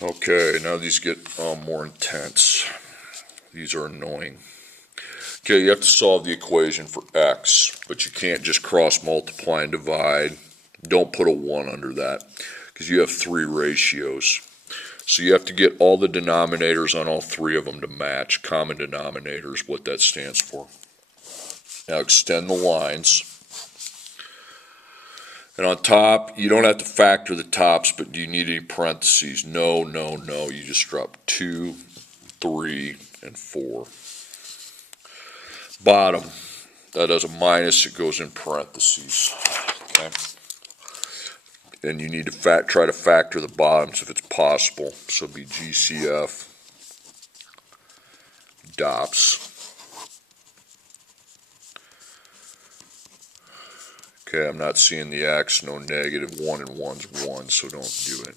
Okay, now these get more intense. These are annoying. Okay, you have to solve the equation for x, but you can't just cross multiply and divide. Don't put a 1 under that, because you have 3 ratios. So you have to get all the denominators on all 3 of them to match. Common denominator is what that stands for. Now extend the lines. And on top, you don't have to factor the tops, but do you need any parentheses? No, no, no. You just drop 2, 3, and 4. Bottom, that has a minus, it goes in parentheses. Okay. And you need to try to factor the bottoms if it's possible. So it'd be GCF DOPS. Okay, I'm not seeing the x, no negative, 1 and 1's 1, so don't do it.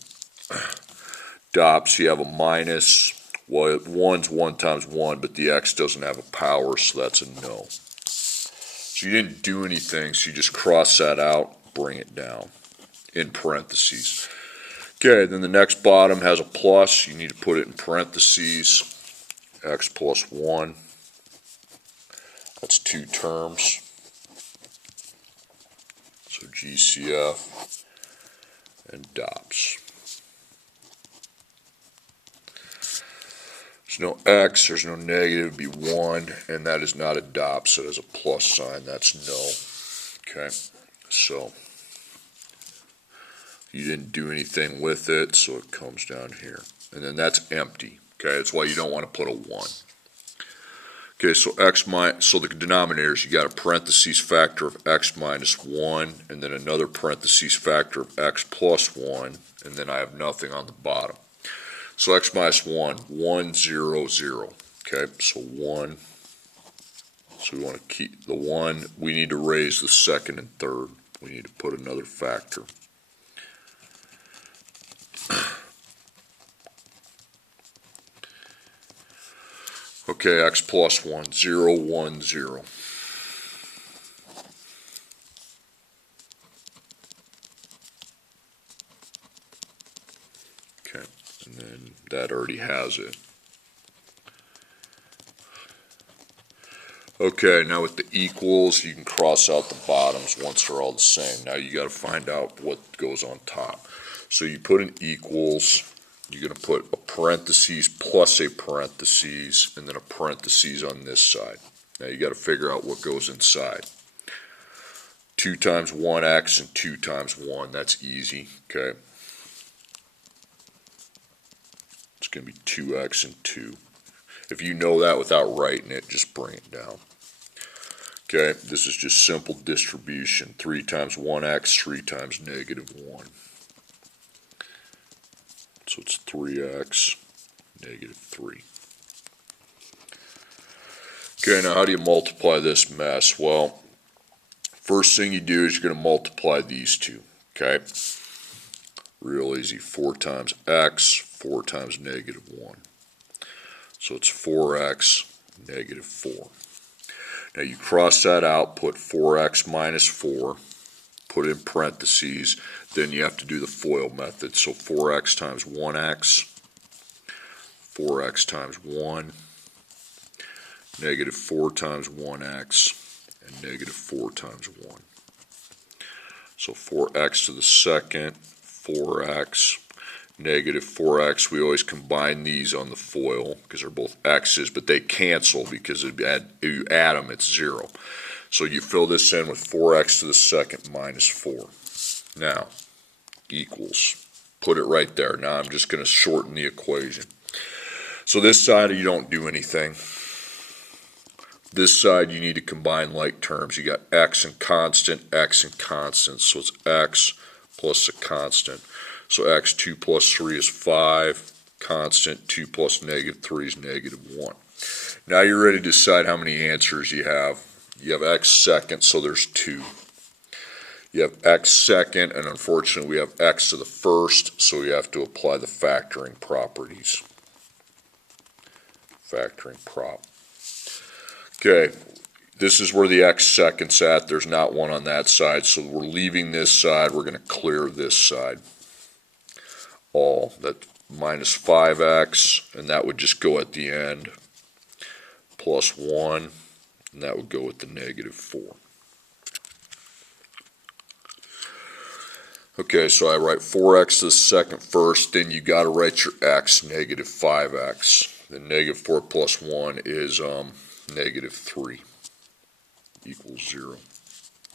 DOPS, you have a minus. Well, 1's 1 times 1, but the x doesn't have a power, so that's a no. So you didn't do anything, so you just cross that out, bring it down in parentheses. Okay, then the next bottom has a plus. You need to put it in parentheses. X plus 1. That's 2 terms. So GCF and DOPS. There's no x, there's no negative, it'd be 1, and that is not a DOPS, so it has a plus sign, that's no. Okay, so you didn't do anything with it, so it comes down here. And then that's empty, okay, that's why you don't want to put a 1. Okay, so so the denominators, you got a parentheses factor of x minus 1, and then another parentheses factor of x plus 1, and then I have nothing on the bottom. So x minus 1, 1, 0, 0. Okay, so 1. So we want to keep the 1. We need to raise the second and third. We need to put another factor. Okay, x plus 1, 0, 1, 0. Okay, and then that already has it. Okay, now with the equals, you can cross out the bottoms once they're all the same. Now you got to find out what goes on top. So you put an equals. You're going to put a parentheses plus a parentheses, and then a parentheses on this side. Now you got to figure out what goes inside. 2 times 1x and 2 times 1, that's easy, okay? It's going to be 2x and 2. If you know that without writing it, just bring it down. Okay, this is just simple distribution. 3 times 1x, 3 times negative 1. So it's 3x, negative 3. Okay, now how do you multiply this mess? Well, first thing you do is you're going to multiply these two, okay? Real easy. 4 times x, 4 times negative 1. So it's 4x, negative 4. Now you cross that out, put 4x minus 4, put in parentheses, then you have to do the FOIL method. So 4x times 1x, 4x times 1, negative 4 times 1x, and negative 4 times 1. So 4x to the second, 4x, negative 4x. We always combine these on the FOIL because they're both x's, but they cancel because if you add them, it's 0. So you fill this in with 4x to the second minus 4. Now, equals. Put it right there. Now I'm just going to shorten the equation. So this side you don't do anything. This side you need to combine like terms. You got x and constant, so it's x plus a constant. So x 2 plus 3 is 5, constant 2 plus negative 3 is negative 1. Now you're ready to decide how many answers you have. You have x second, so there's 2. You have x second, and unfortunately we have x to the first, so we have to apply the factoring properties. Factoring prop. Okay, this is where the x second's at. There's not one on that side, so we're leaving this side. We're going to clear this side. All that minus 5x, and that would just go at the end, plus 1, and that would go with the negative 4. Okay, so I write 4x to the second first, then you got to write your x, negative 5x. Then negative 4 plus 1 is negative 3 equals 0.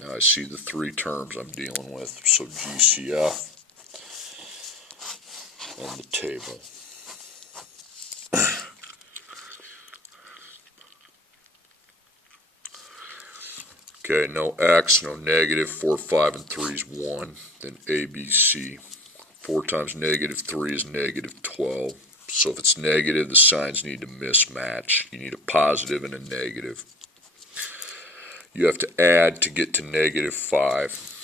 Now I see the three terms I'm dealing with, so GCF on the table. Okay, no x, no negative, 4, 5, and 3 is 1. Then ABC. 4 times negative 3 is negative 12. So if it's negative, the signs need to mismatch. You need a positive and a negative. You have to add to get to negative 5.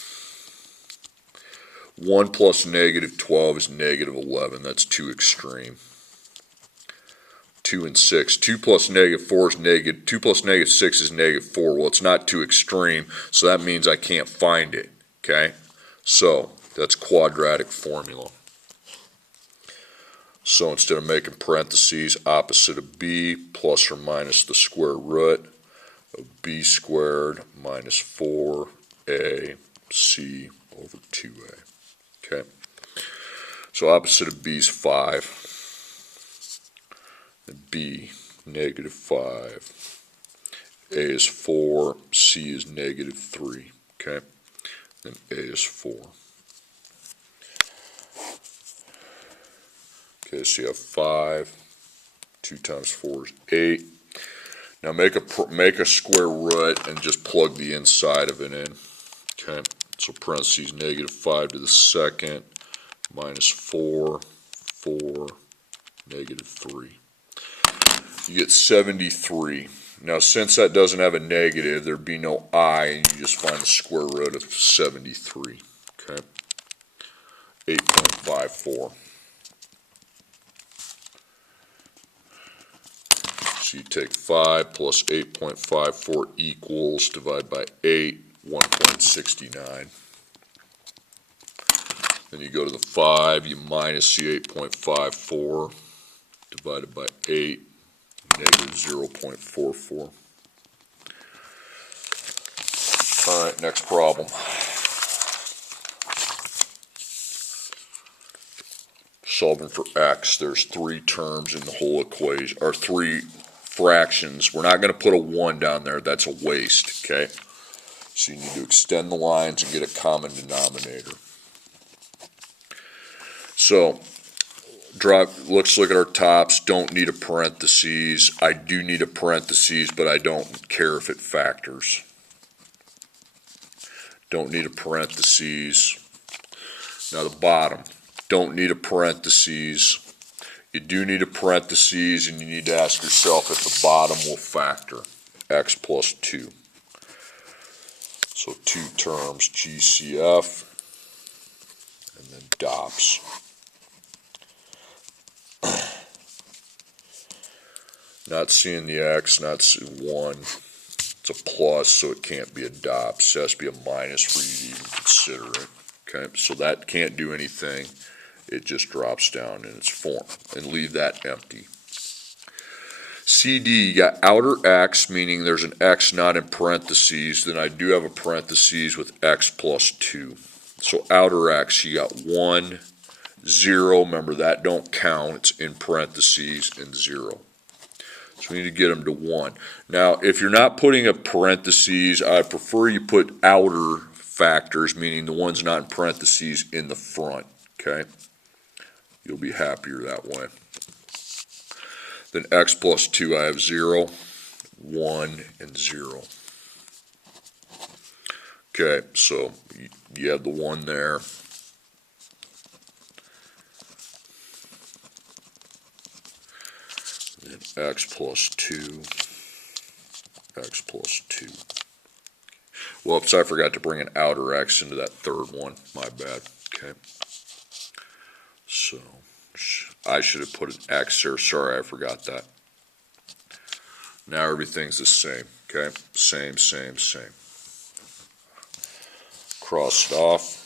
1 plus negative 12 is negative 11. That's too extreme. 2 and 6. 2 plus negative 4 is negative. 2 plus negative 6 is negative 4. Well, it's not too extreme, so that means I can't find it. Okay? So that's quadratic formula. So instead of making parentheses, opposite of b plus or minus the square root of b squared minus 4ac over 2a. Okay? So opposite of b is 5. And b, negative 5. A is 4. C is negative 3. Okay? And a is 4. Okay, so you have 5. 2 times 4 is 8. Now make a square root and just plug the inside of it in. Okay? So parentheses negative 5 to the second minus 4, 4, negative 3. You get 73. Now since that doesn't have a negative, there'd be no I, and you just find the square root of 73. Okay? 8.54. So you take 5 plus 8.54 equals, divide by 8, 1.69. Then you go to the 5, you minus the 8.54, divided by 8, negative 0.44. All right, next problem. Solving for x, there's 3 terms in the whole equation, or 3 fractions. We're not going to put a 1 down there, that's a waste, okay? So you need to extend the lines and get a common denominator. So, let's look at our tops. Don't need a parentheses. I do need a parentheses, but I don't care if it factors. Don't need a parentheses. Now the bottom. Don't need a parentheses. You do need a parentheses, and you need to ask yourself if the bottom will factor. X plus 2. So 2 terms, GCF, and then DOPS. Not seeing the x, not seeing 1. It's a plus, so it can't be a DOPS. It has to be a minus for you to even consider it. Okay, so that can't do anything. It just drops down in its form. And leave that empty. CD, you got outer x, meaning there's an x not in parentheses. Then I do have a parentheses with x plus 2. So outer x, you got 1, 0. Remember, that don't count. It's in parentheses and 0. So we need to get them to 1. Now, if you're not putting a parentheses, I prefer you put outer factors, meaning the ones not in parentheses, in the front. Okay? You'll be happier that way. Then x plus 2, I have 0, 1, and 0. Okay, so you have the 1 there. Then x plus 2, x plus 2. Whoops, I forgot to bring an outer x into that third one. My bad. Okay. So I should have put an x there. Sorry, I forgot that. Now everything's the same. Okay. Same, same, same. Cross it off.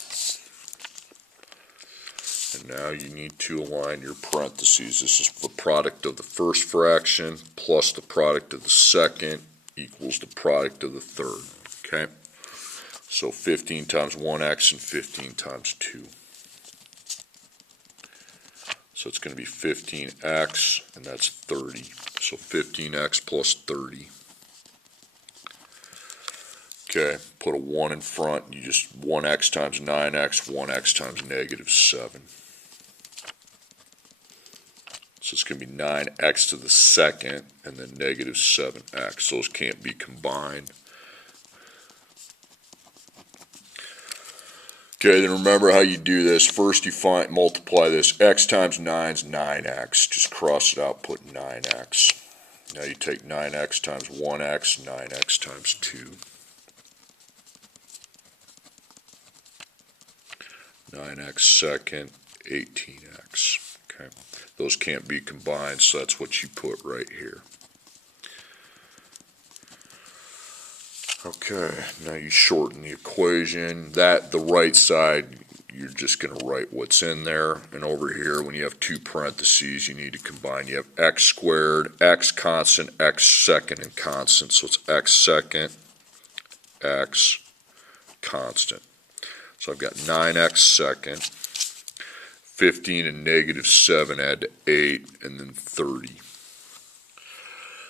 And now you need to align your parentheses. This is the product of the first fraction plus the product of the second equals the product of the third. Okay? So 15 times 1x and 15 times 2. So it's going to be 15x, and that's 30. So 15x plus 30. Okay, put a 1 in front. You just 1x times 9x, 1x times negative 7. So it's going to be 9x to the second, and then negative 7x. Those can't be combined. Okay, then remember how you do this. First you multiply this. X times 9 is 9x. Just cross it out, put 9x. Now you take 9x times 1x, 9x times 2. 9x second, 18x. Okay, those can't be combined, so that's what you put right here. Okay, now you shorten the equation. The right side, you're just going to write what's in there. And over here, when you have two parentheses, you need to combine. You have x squared, x constant, x second, and constant. So it's x second, x constant. So I've got 9x second, 15 and negative 7 add to 8, and then 30.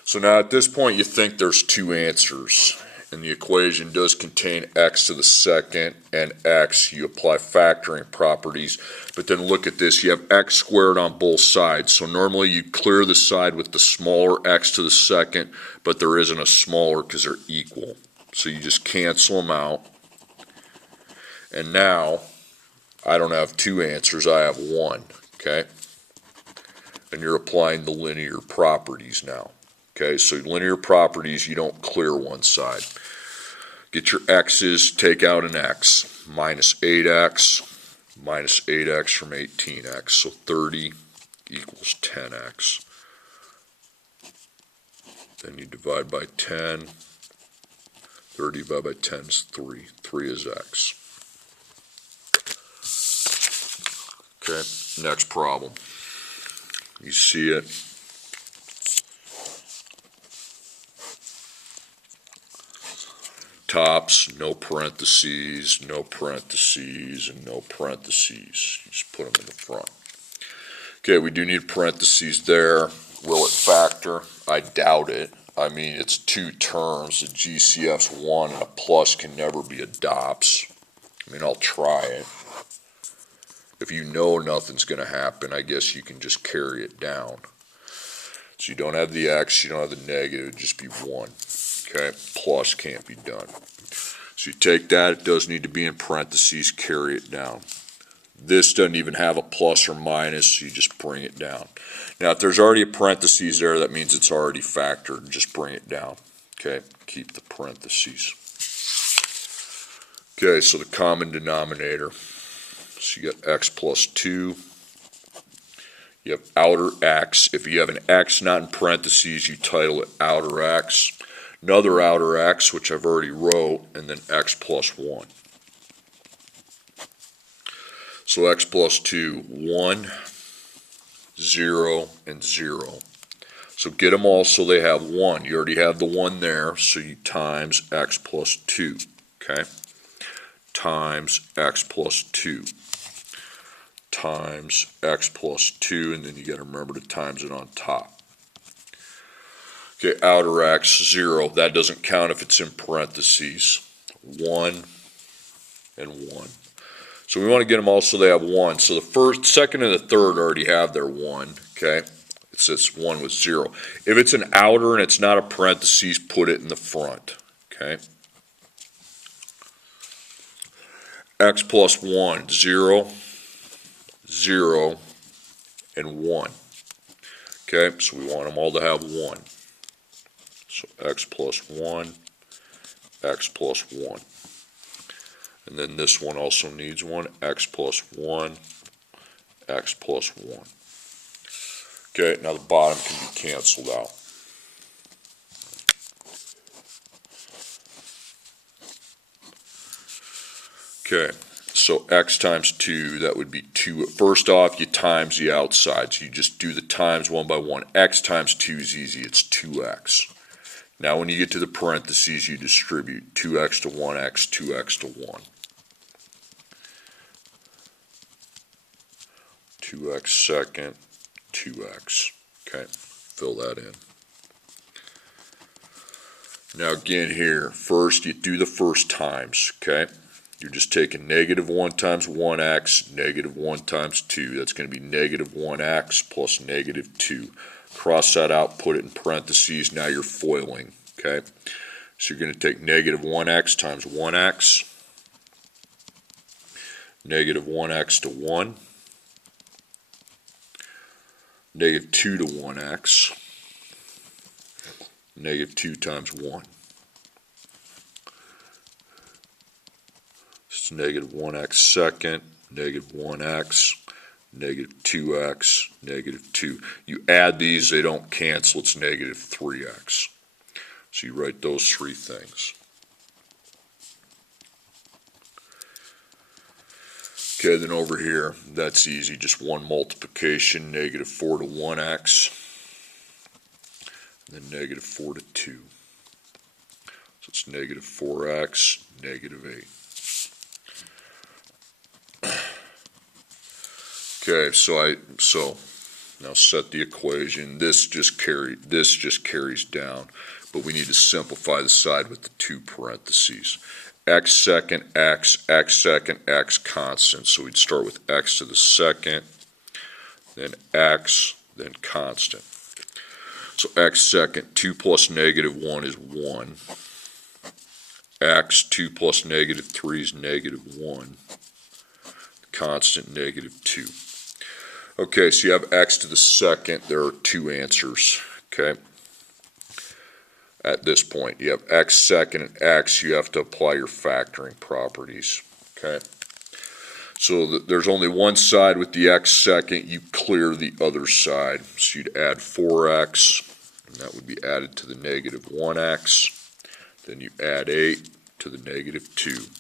So now at this point, you think there's two answers. And the equation does contain x to the second and x. You apply factoring properties, but then look at this. You have x squared on both sides. So normally you clear the side with the smaller x to the second, but there isn't a smaller because they're equal. So you just cancel them out. And now I don't have two answers, I have one. Okay? And you're applying the linear properties now. Okay, so linear properties, you don't clear one side. Get your x's, take out an x. Minus 8x from 18x. So 30 equals 10x. Then you divide by 10. 30 divided by 10 is 3. 3 is x. Okay, next problem. You see it. Tops, no parentheses, no parentheses, and no parentheses. You just put them in the front. Okay, we do need parentheses there. Will it factor? I doubt it. I mean, it's two terms. The GCF's 1 and a plus can never be a dops. I mean, I'll try it. If you know nothing's going to happen, I guess you can just carry it down. So you don't have the x, you don't have the negative, it'd just be 1. Okay, plus can't be done. So you take that, it does need to be in parentheses, carry it down. This doesn't even have a plus or minus, so you just bring it down. Now if there's already a parentheses there, that means it's already factored, just bring it down. Okay, keep the parentheses. Okay, so the common denominator. So you got x plus 2. You have outer x. If you have an x not in parentheses, you title it outer x. Another outer x, which I've already wrote, and then x plus 1. So x plus 2, 1, 0, and 0. So get them all so they have 1. You already have the 1 there, so you times x plus 2. Okay? Times x plus 2. Times x plus 2, and then you got to remember to times it on top. Okay, outer x, 0. That doesn't count if it's in parentheses. 1 and 1. So we want to get them all so they have 1. So the first, second, and the third already have their 1. Okay, it says 1 with 0. If it's an outer and it's not a parentheses, put it in the front. Okay. X plus 1, 0, 0, and 1. Okay, so we want them all to have 1. So x plus 1, x plus 1. And then this one also needs 1, x plus 1, x plus 1. Okay, now the bottom can be canceled out. Okay, So x times 2, that would be 2. First off, you times the outside, so you just do the times one by one. X times 2 is easy, it's 2x. Now when you get to the parentheses, you distribute 2x to 1x, 2x to 1. 2x second, 2x. Okay, fill that in. Now again here, first you do the first times, okay? You're just taking negative 1 times 1x, negative 1 times 2. That's going to be negative 1x plus negative 2. Cross that out, put it in parentheses. Now you're foiling, okay? So you're going to take negative 1x times 1x, negative 1x to 1, negative 2 to 1x, negative 2 times 1. It's negative 1x second, negative 1x, negative 2x, negative 2. You add these, they don't cancel, it's negative 3x. So you write those three things. Okay, then over here, that's easy, just one multiplication, negative 4 to 1x, and then negative 4 to 2. So it's negative 4x, negative 8. Okay, so now set the equation. This just carries down, but we need to simplify the side with the two parentheses. X second, x second, x constant. So we'd start with x to the second, then x, then constant. So x second, 2 plus negative 1 is 1. X, 2 plus negative 3 is negative 1. Constant, negative 2. Okay, so you have x to the second. There are two answers, okay? At this point, you have x second and x. You have to apply your factoring properties, okay? So there's only one side with the x second. You clear the other side. So you'd add 4x, and that would be added to the negative 1x. Then you add 8 to the negative 2.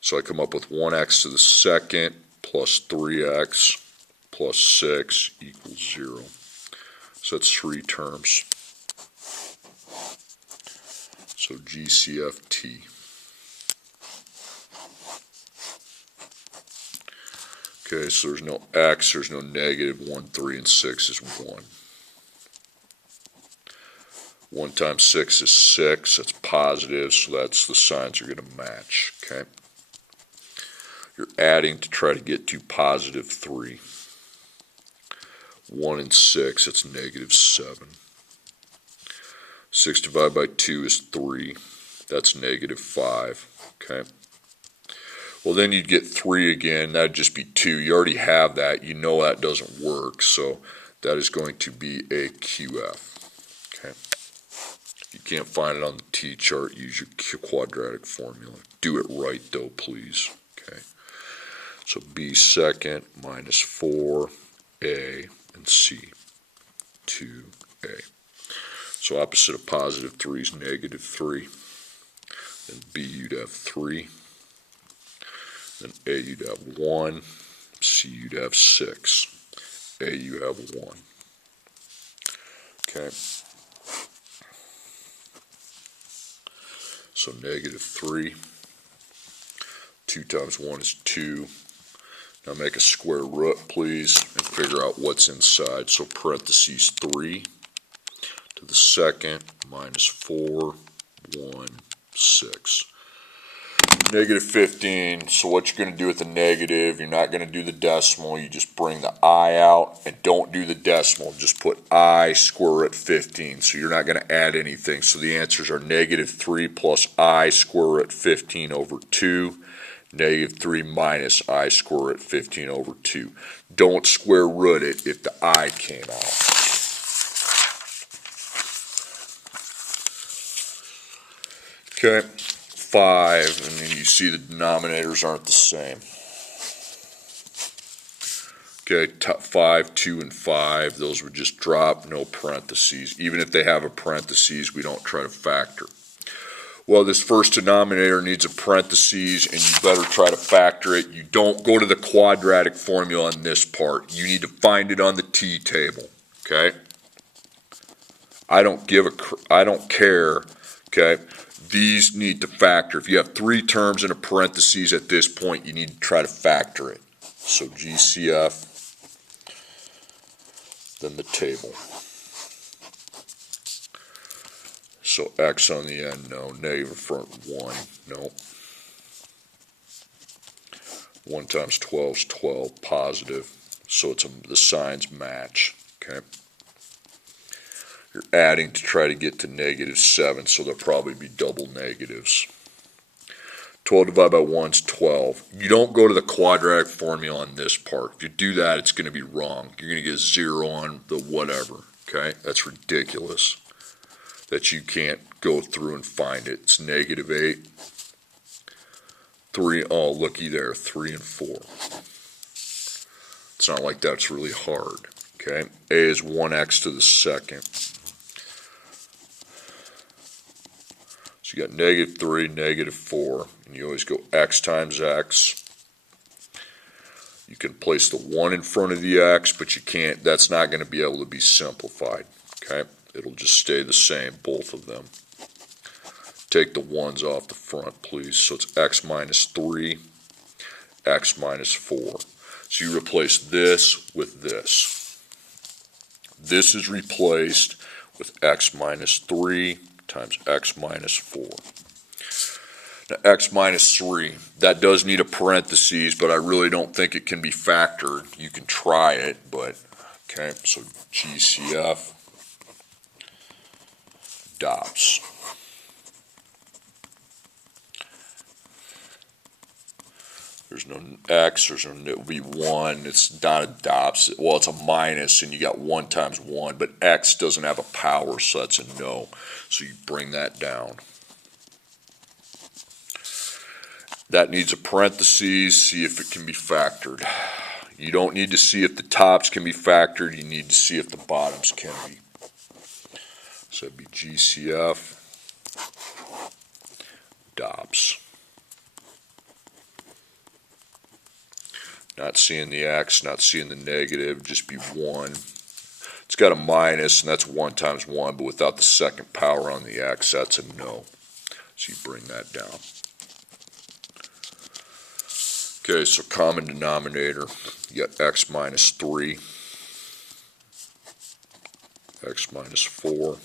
So I come up with 1x to the second plus 3x plus 6 equals 0. So that's three terms. So GCFT. Okay, so there's no x, there's no negative. 1, 3, and 6 is 1. 1 times 6 is 6. That's positive, so that's the signs are going to match. Okay. You're adding to try to get to positive 3. 1 and 6, that's negative 7. 6 divided by 2 is 3. That's negative 5. Okay. Well, then you'd get 3 again. That'd just be 2. You already have that. You know that doesn't work. So that is going to be a QF. Okay. If you can't find it on the T-chart, use your quadratic formula. Do it right, though, please. Okay. So B second minus 4A and C, 2A. So opposite of positive 3 is negative 3. Then B you'd have 3. Then A you'd have 1. C you'd have 6. A you have 1. Okay. So negative 3. 2 times 1 is 2. Now make a square root, please, and figure out what's inside. So parentheses 3 to the second minus 4, 1, 6. Negative 15, so what you're going to do with the negative, you're not going to do the decimal, you just bring the I out, and don't do the decimal, just put I square root 15, so you're not going to add anything. So the answers are negative 3 plus I square root 15 over 2, negative 3 minus I square root 15 over 2. Don't square root it if the I came out. Okay, 5, and then you see the denominators aren't the same. Okay, 5, 2, and 5, those would just drop, no parentheses. Even if they have a parentheses, we don't try to factor. Well, this first denominator needs a parentheses, and you better try to factor it. You don't go to the quadratic formula on this part. You need to find it on the T table, okay? I don't care, okay? These need to factor. If you have 3 terms in a parentheses at this point, you need to try to factor it. So GCF, then the table. So X on the end, no. Negative in front, 1, no. 1 times 12 is 12, positive. So the signs match, okay? You're adding to try to get to -7, so there'll probably be double negatives. 12 divided by 1 is 12. You don't go to the quadratic formula on this part. If you do that, it's going to be wrong. You're going to get 0 on the whatever, okay? That's ridiculous that you can't go through and find it. It's -8. 3, oh, looky there, 3 and 4. It's not like that's really hard, okay? A is 1x to the second. So you got -3, -4, and you always go x times x. You can place the 1 in front of the x, but you can't, that's not going to be able to be simplified, okay? It'll just stay the same, both of them. Take the 1s off the front, please. So it's x minus 3, x minus 4. So you replace this with this. This is replaced with x minus 3 times x minus 4. Now x minus 3, that does need a parentheses, but I really don't think it can be factored. You can try it, but, okay, so GCF dots. There's no x, there's no, it will be 1, it's not a dots, well it's a minus and you got 1 times 1, but x doesn't have a power, so that's a no, so you bring that down. That needs a parentheses, see if it can be factored. You don't need to see if the tops can be factored, you need to see if the bottoms can be. So that'd be GCF dots. Not seeing the x, not seeing the negative, just be 1. It's got a minus, and that's 1 times 1, but without the second power on the x, that's a no. So you bring that down. Okay, so common denominator, you got x minus 3, x minus 4,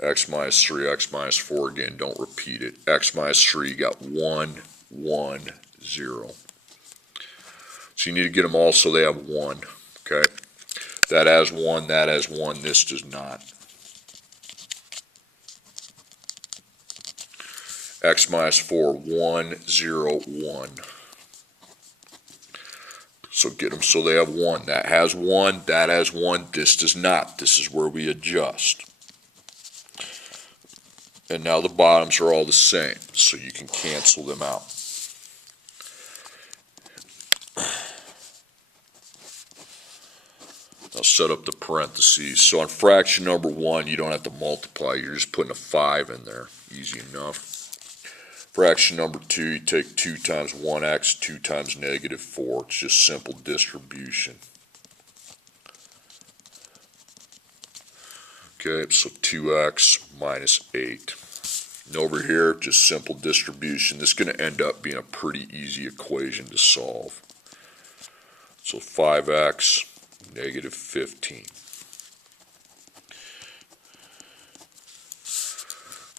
x minus 3, x minus 4, again, don't repeat it. X minus 3, you got 1, 1, 0. So you need to get them all so they have 1, okay? That has 1, that has 1, this does not. X minus 4, 1, 0, 1. So get them so they have 1. That has 1, that has 1, this does not. This is where we adjust. And now the bottoms are all the same, so you can cancel them out. I'll set up the parentheses. So on fraction number 1, you don't have to multiply. You're just putting a 5 in there. Easy enough. Fraction number 2, you take 2 times 1x, 2 times -4. It's just simple distribution. Okay, so 2x minus 8. And over here, just simple distribution. This is going to end up being a pretty easy equation to solve. So 5x -15.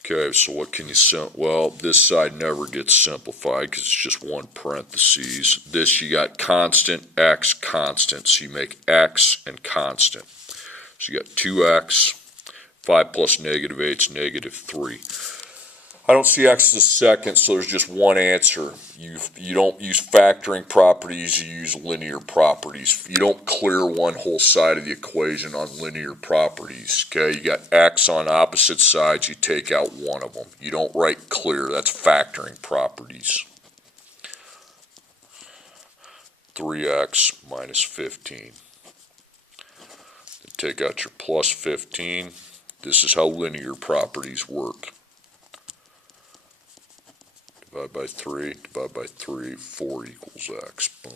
Okay, so what can you well, this side never gets simplified because it's just one parentheses. This, you got constant, x, constant, so you make x and constant. So you got 2x, 5 plus -8 is -3. I don't see x as a second, so there's just one answer. You don't use factoring properties, you use linear properties. You don't clear one whole side of the equation on linear properties. Okay, you got x on opposite sides, you take out one of them. You don't write clear, that's factoring properties. 3x minus 15. Then take out your plus 15. This is how linear properties work. divide by 3, 4 equals x. Boom.